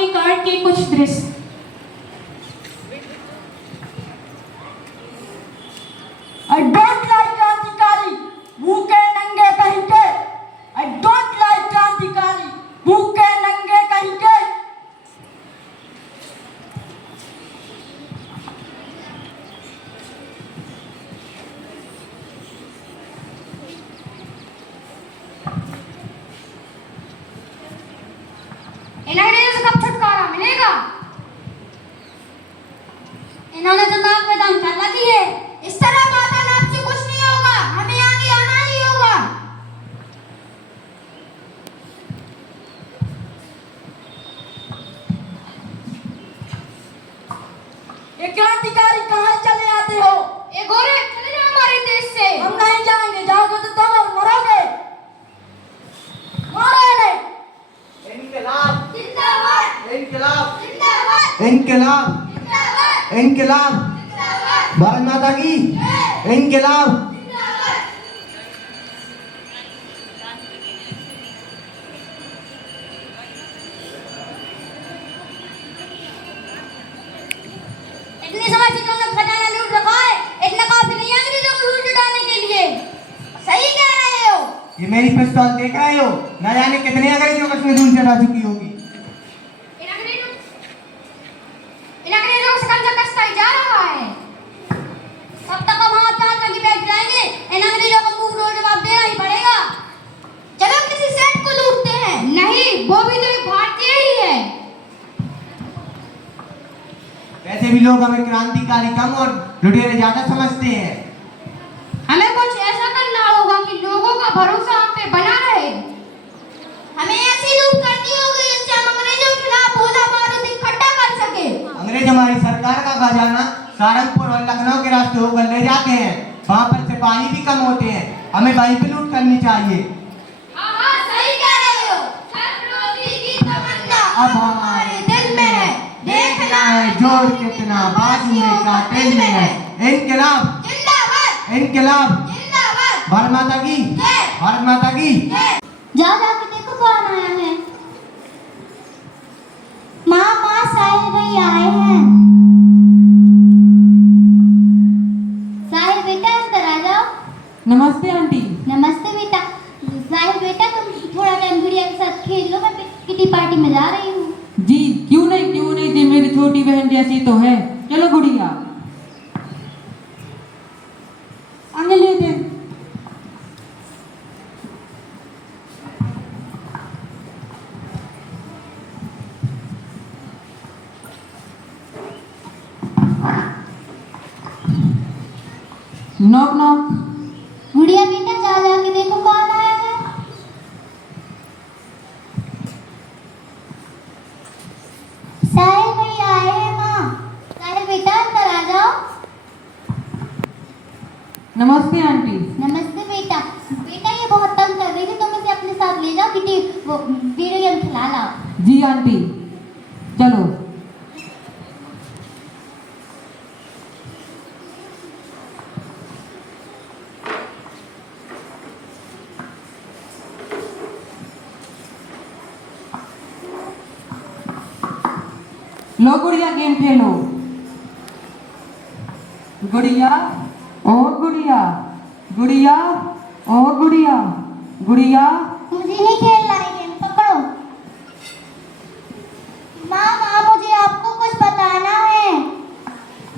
Memory card के कुछ दृश्य। I don't like क्रांतिकारी भूखे नंगे कहीं के। I don't like क्रांतिकारी भूखे नंगे कहीं के। इन अंग्रेजों से कब छुटकारा मिलेगा? इन्होंने तो नाक में दम कर रखी है। इस तरह वार्तालाप से कुछ नहीं होगा, हमें आगे आना ही होगा। ये क्रांतिकारी कहाँ चले आते हो? ए गोरे, चले जाओ हमारे देश से। हम नहीं जाएंगे, जाओगे तो तुम और मरोगे। मारो इन्हें। इनकलाब जिंदाबाद, इनकलाब जिंदाबाद, इनकलाब जिंदाबाद, इनकलाब जिंदाबाद, भारत माता की इनकलाब। जिंदाबाद। इतनी समय से तुमने खजाना लूट रखा है, इतना काफी नहीं है अंग्रेजों को लूट जुटाने के लिए। सही कह रहे हो। ये मेरी पिस्तौल देख रहे हो? न जाने कितने अंग्रेजों को इसमें धूल चढ़ा चुकी होगी। इन अंग्रेजों को शिकंजा कसता ही जा रहा है। तब तक हम हाथ तान लगी बैठ जाएंगे। इन अंग्रेजों को मुंह तोड़ जवाब देना ही पड़ेगा। चलो किसी सेठ को लूटते हैं। नहीं, वो भी तो एक भारतीय ही है। वैसे भी लोग हमें क्रांतिकारी कम और लुटेरे ज्यादा समझते हैं। हमें कुछ ऐसा करना होगा कि लोगों का भरोसा हम पे बना रहे। हमें ऐसी लूट करनी होगी जिससे हम अंग्रेजों के खिलाफ गोला बारूद इकट्ठा कर सके। अंग्रेज हमारी सरकार का खजाना सहारनपुर और लखनऊ के रास्ते होकर ले जाते हैं। वहाँ पर सिपाही भी कम होते हैं, हमें वहीं पे लूट करनी चाहिए। हाँ, सही कह रहे हो। छत्रपति की तमन्ना अब हमारे दिल में है, देखना है जोर कितना बाजुओं का दिल में है। इनकलाब जिंदाबाद, इनकलाब जिंदाबाद, भारत माता की जय, भारत माता की। जा जाके देखो कौन आया है। माँ साहिल भाई आए हैं। साहिल बेटा अंदर आ जाओ। नमस्ते आंटी। नमस्ते बेटा। साहिल बेटा तुम थोड़ा टाइम गुड़िया के साथ खेल लो, मैं किटी पार्टी में जा रही हूँ। जी क्यों नहीं जी, मेरी छोटी बहन जैसी तो है। चलो गुड़िया आगे ले दे। Knock knock. गुड़िया बेटा जा जाके देखो कौन आया है। साहिल भाई आए हैं माँ। साहिल बेटा अंदर आ जाओ। नमस्ते आंटी। नमस्ते बेटा। बेटा ये बहुत तंग कर रही थी, तुम इसे अपने साथ ले जाओ, किटी वो वीडियो गेम खिला लाओ। जी आंटी चलो। लो गुड़िया गेम खेलो। गुड़िया ओ गुड़िया, गुड़िया ओ गुड़िया, गुड़िया। मुझे नहीं खेलना है गेम, पकड़ो। माँ मुझे आपको कुछ बताना है।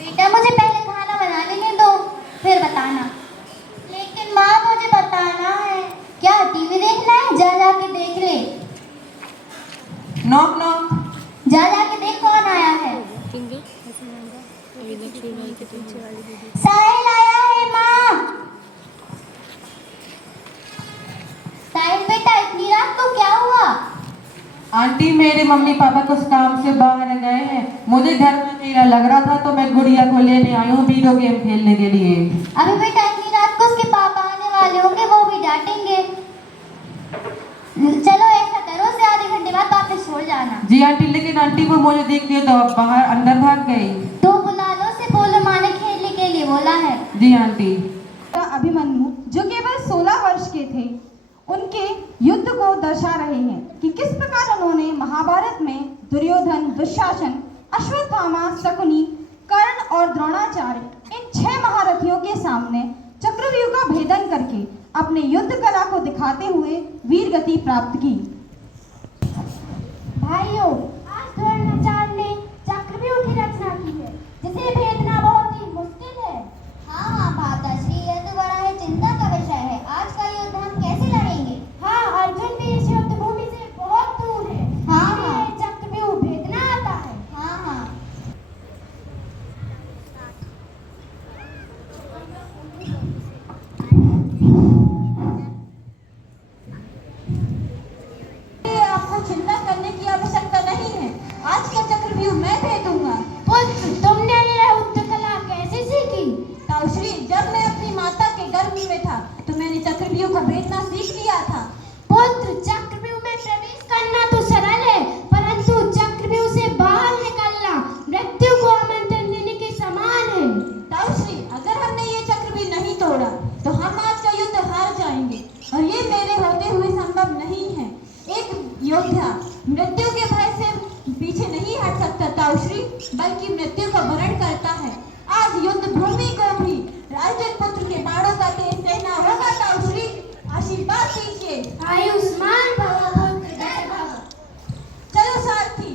बेटा मुझे पहले खाना बना लेने दो, फिर बताना। लेकिन माँ मुझे बताना है। क्या टीवी देखना है? जा जाके देख ले। Knock knock. जा जाके देख कौन आया है। साहिल आया है माँ। साहिल बेटा इतनी रात को क्या हुआ? आंटी मेरे मम्मी पापा कुछ काम से बाहर गए हैं, मुझे घर में अकेला लग रहा था तो मैं गुड़िया को लेने आई हूँ वीडियो गेम खेलने के लिए। अभी बेटा इतनी रात को उसके पापा आने वाले होंगे, वो भी डांटेंगे। चलो ऐसा करो, उसे आधे घंटे बाद वापस छोड़ जाना। जी आंटी, लेकिन आंटी वो मुझे देख के तो बाहर अंदर भाग गई। तो बुला लो उसे, बोलो माँ ने खेलने के लिए बोला है। जी आंटी। अभिमन्यु जो केवल 16 वर्ष के थे, उनके युद्ध को दर्शा रहे हैं कि किस प्रकार उन्होंने महाभारत में दुर्योधन, दुशासन, अश्वत्थामा, शकुनी, कर्ण और द्रोणाचार्य इन 6 महारथियों के सामने चक्रव्यूह का भेदन करके अपने युद्ध कला को दिखाते हुए वीर गति प्राप्त की। भाइयों, आज द्रोणाचार्य ने चक्रव्यूह की रचना की है, जिसे भेदना बहुत ही मुश्किल है। हाँ माताश्री, यह तो बड़ा ही चिंता का विषय है। आज का युद्ध हम कैसे लड़ेंगे? हाँ, अर्जुन भी इस युद्ध भूमि से बहुत दूर है। हाँ, चक्रव्यूह भेदना आता है। हाँ हाँ। आपको चिंता करने की आवश्यकता नहीं है। आज का चक्रव्यूह मैं भेदूंगा। पुत्र, तुमने यह युद्ध कला कैसे सीखी? ताउश्री, जब मैं अपनी माता के गर्भ में था तो मैंने चक्रव्यूह को भेदना सीख लिया था। पुत्र, चक्रव्यूह में प्रवेश करना तो सरल है, परंतु चक्रव्यूह से बाहर निकलना मृत्यु को आमंत्रण देने के समान है। ताउश्री, अगर हमने ये चक्रव्यूह नहीं तोड़ा तो हम आज का युद्ध हार जाएंगे और ये मेरे होते हुए संभव नहीं है। एक योद्धा मृत्यु के भय से पीछे नहीं हट सकता ताउश्री, बल्कि मृत्यु को वरण करता है। आज युद्ध भूमि को भी अर्जुन पुत्र के बाणों का तेज सहना होगा। ताउश्री, आशीर्वाद दीजिए। आयुष्मान भव पुत्र, जय भव। चलो सारथी।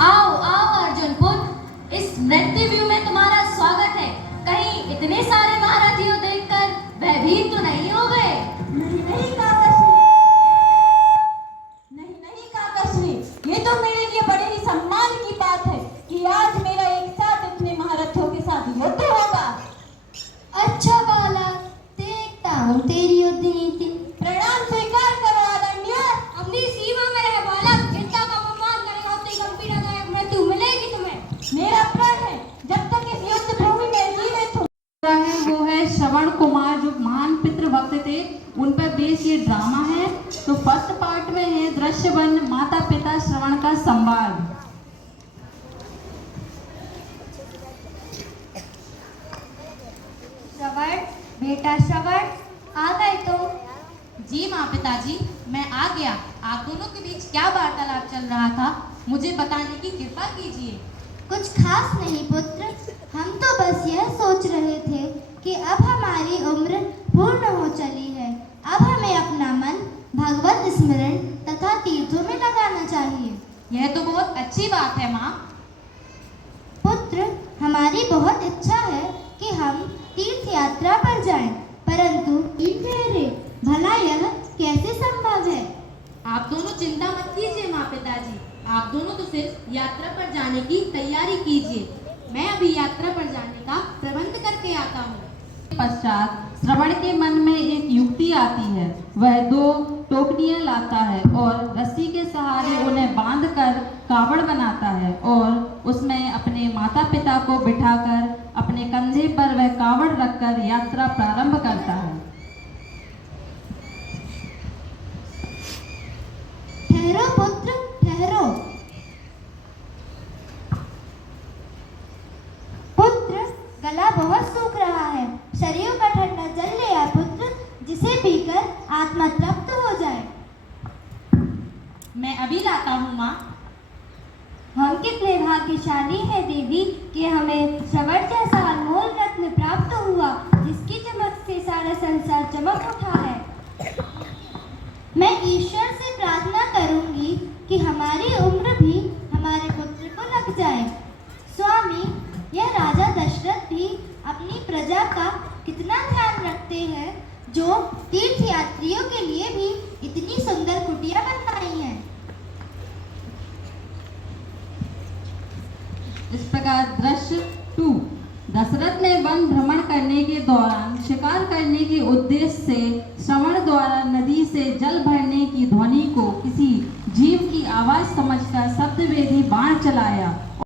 आओ आओ अर्जुन पुत्र, इस मृत्युव्यूह में तुम्हारा स्वागत है। कहीं इतने सारे महारथियों देखकर भयभीत तो नहीं हो गए? नहीं काकाश्री, नहीं काकाश्री, ये तो मेरे लिए बड़े ही सम्मान की बात है कि आज मेरा एक साथ इतने महारथियों के साथ युद्ध होगा। अच्छा बालक, देखता हूँ तेरी युद्ध नीति। प्रणाम स्वीकार करो आदरणीय। अपनी सीमा में रह बालक, जनता का अपमान करेगा उतनी गंभीरदायक मृत्यु मिलेगी तुम्हें। मेरा प्रण है जब तक इस युद्ध भूमि में जीवित हूँ। वो है श्रवण कुमार, जो महान पितृभक्त थे, उन पर बेस ये ड्रामा है। तो फर्स्ट पार्ट में है दृश्य 1, माता पिता श्रवण का संवाद। श्रवण, बेटा श्रवण, आ गए तो? जी माँ पिताजी, मैं आ गया। आप दोनों के बीच क्या वार्तालाप चल रहा था, मुझे बताने की कृपा कीजिए। कुछ खास नहीं पुत्र, हम तो बस यह सोच रहे थे कि अब हमारी उम्र पूर्ण हो चली है। अब हमें अपना मन भगवत स्मरण तथा तीर्थों में लगाना चाहिए। यह तो बहुत अच्छी बात है माँ। पुत्र, हमारी बहुत इच्छा है कि हम तीर्थ यात्रा पर जाएं, परंतु इन ठहरे, भला यह कैसे संभव है? आप दोनों चिंता मत कीजिए माँ पिताजी, आप दोनों तो सिर्फ यात्रा पर जाने की तैयारी कीजिए। मैं अभी यात्रा पर जाने का प्रबंध करके आता हूँ। पश्चात श्रवण के मन में एक युक्ति आती है। वह 2 टोकनियां लाता है और रस्सी के सहारे उन्हें बांधकर कावड़ बनाता है और उसमें अपने माता पिता को बिठाकर अपने कंधे पर वह कावड़ रखकर यात्रा प्रारंभ करता है। ठहरो पुत्र, ठहरो। पुत्र, गला बहुत सूख रहा है, शरीर का ठंडा जल ले आ पुत्र, जिसे पीकर आत्मा तृप्त हो जाए। मैं अभी लाता हूँ माँ। हम कितने भाग्यशाली हैं देवी कि हमें श्रवण जैसा अनमोल रत्न प्राप्त हुआ, जिसकी चमक से सारा संसार चमक उठा है। मैं ईश्वर से प्रार्थना करूंगी कि हमारी उम्र भी हमारे पुत्र को लग जाए। स्वामी, यह राजा दशरथ भी अपनी प्रजा का कितना ध्यान रखते हैं, जो तीर्थ यात्रियों के लिए भी इतनी सुंदर कुटिया बनवाई हैं। इस प्रकार दृश्य 2, दशरथ ने वन भ्रमण करने के दौरान शिकार करने के उद्देश्य से श्रवण द्वारा नदी से जल भरने की ध्वनि को किसी जीव की आवाज समझकर शब्दवेदी बाण चलाया